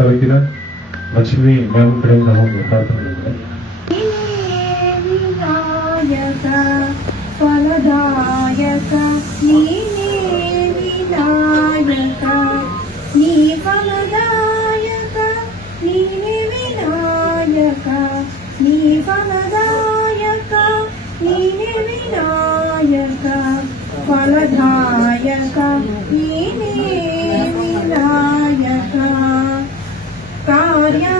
ತಾಲೂಕಿನ ಲಕ್ಷ್ಮೀ ಮ್ಯಾಮ್ ಕಡೆಯಿಂದ ಹೋಗಿ ಪ್ರಾರ್ಥನೆ ವಿನಾಯಕ ಫಲದಾಯಕ ನೀನೇ ವಿನಾಯಕ ನೀ ಫಲದಾಯಕ ನೀನೇ ವಿನಾಯಕ ನೀ ಫಲದಾಯಕ ನೀನೇ ವಿನಾಯಕ ಫಲದಾಯಕ ನೀನೇ ವಿನಾಯಕ ಕಾರ್ಯಾರಂಭದಿ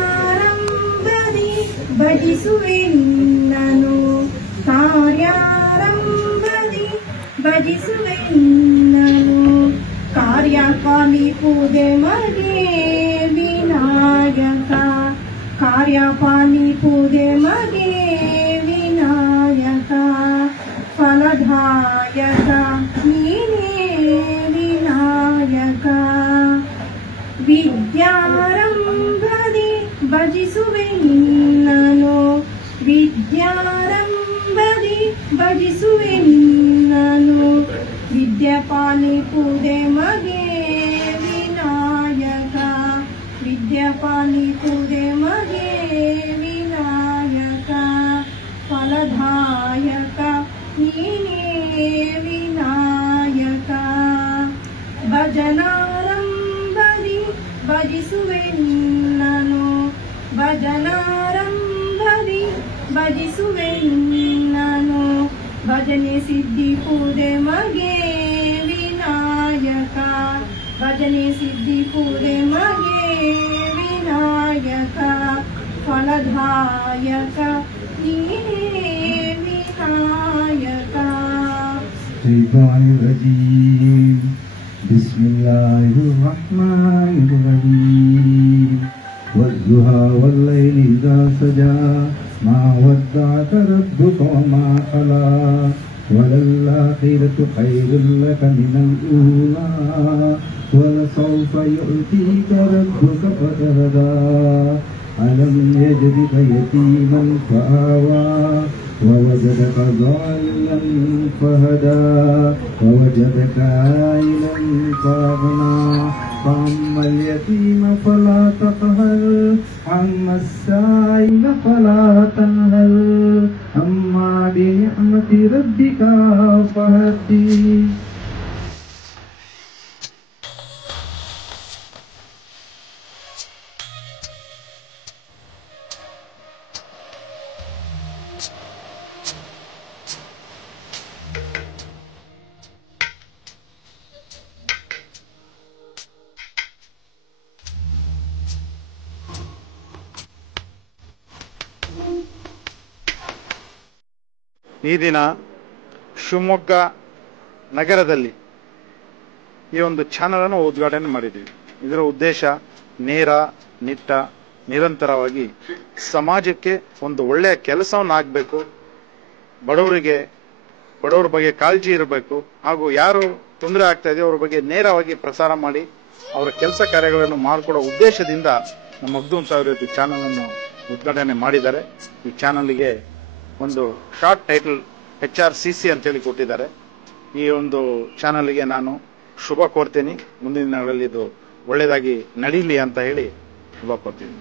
ಭಜಿಸುವೆ ನಿನ್ನನು ಕಾರ್ಯಾರಂಭದಿ ಭಜಿಸುವೆ ನಿನ್ನನು ಕಾರ್ಯಪಾಲಿ ಪೂಜೆ ಮಗೆ ವಿನಾಯಕ ಕಾರ್ಯಪಾಲಿ ಪೂಜೆ ಮಗೆ ವಿನಾಯಕ ಫಲದಾಯಕ ನೀನೇ ವಿನಾಯಕ ವಿದ್ಯಾರಂಭದಿ ಭಜಿಸುವೆ ನಿನ್ನನು ವಿದ್ಯಾರಂಭದಿ ಭಜಿಸುವೆ ನಿನ್ನನು ವಿದ್ಯಾಪಾಲಿ ಪೂಜೆ ಮಗೆ ವಿನಾಯಕ ವಿದ್ಯಾಪಾಲಿ ಪೂಜೆ ಮಗೆ ವಿನಾಯಕ ಫಲದಾಯಕ ನೀನೇ ವಿನಾಯಕ ಭಜನಾರಂಭದಿ ಭಜಿಸುವೆ ನಿನ್ನನು ಭಜನಾರಂಭದಿ ಭಜಿಸುವೆ ನಿನ್ನನು ಭಜನೆ ಸಿದ್ಧಿ ಪೂಜೆ ಮಗೆ ವಿನಾಯಕ ಭಜನೆ ಸಿದ್ಧಿ ಪೂಜೆ ಮಗೆ ವಿನಾಯಕ ಫಲದಾಯಕ ನೀನೇ ವಿನಾಯಕ. बिस्मिल्लाहिर्रहमानिर्रहीम वद्दुहा वल्लैलि इज़ा सजा मा वद्दअक रब्बुक वमा क़ला वलल्लाखिरतु खैरुल लक मिनल ऊला वलसौफ यु'तीक रब्बुक फतरदा अलम यजदिक यतीमन फआवा ووجدك ضالا فهدى ووجدك عائلا فأغنى فأما اليتيم فلا تقهر أما السائل فلا تنهر أما بنعمة ربك فحدث. ಈ ದಿನ ಶಿವಮೊಗ್ಗ ನಗರದಲ್ಲಿ ಈ ಒಂದು ಚಾನಲ್ ಅನ್ನು ಉದ್ಘಾಟನೆ ಮಾಡಿದ್ದೀವಿ. ಇದರ ಉದ್ದೇಶ ನೇರ ನಿಟ್ಟ ನಿರಂತರವಾಗಿ ಸಮಾಜಕ್ಕೆ ಒಂದು ಒಳ್ಳೆಯ ಕೆಲಸವನ್ನು ಆಗಬೇಕು, ಬಡವರ ಬಗ್ಗೆ ಕಾಳಜಿ ಇರಬೇಕು, ಹಾಗೂ ಯಾರು ತೊಂದರೆ ಆಗ್ತಾ ಇದೆ ಅವರ ಬಗ್ಗೆ ನೇರವಾಗಿ ಪ್ರಸಾರ ಮಾಡಿ ಅವರ ಕೆಲಸ ಕಾರ್ಯಗಳನ್ನು ಮಾಡಿಕೊಡೋ ಉದ್ದೇಶದಿಂದ ನಮ್ಮ ಮಗ್ದೂಮ್ ಸಾಹೇಬರು ಈ ಚಾನಲ್ ಅನ್ನು ಉದ್ಘಾಟನೆ ಮಾಡಿದ್ದಾರೆ. ಈ ಚಾನಲ್ಗೆ ಒಂದು ಶಾರ್ಟ್ ಟೈಟಲ್ HRCC ಅಂತೇಳಿ ಕೊಟ್ಟಿದ್ದಾರೆ. ಈ ಒಂದು ಚಾನಲ್ಗೆ ನಾನು ಶುಭ ಕೋರ್ತೇನೆ. ಮುಂದಿನ ದಿನಗಳಲ್ಲಿ ಇದು ಒಳ್ಳೆಯದಾಗಿ ನಡೀಲಿ ಅಂತ ಹೇಳಿ ಶುಭ ಕೋರ್ತೀನಿ.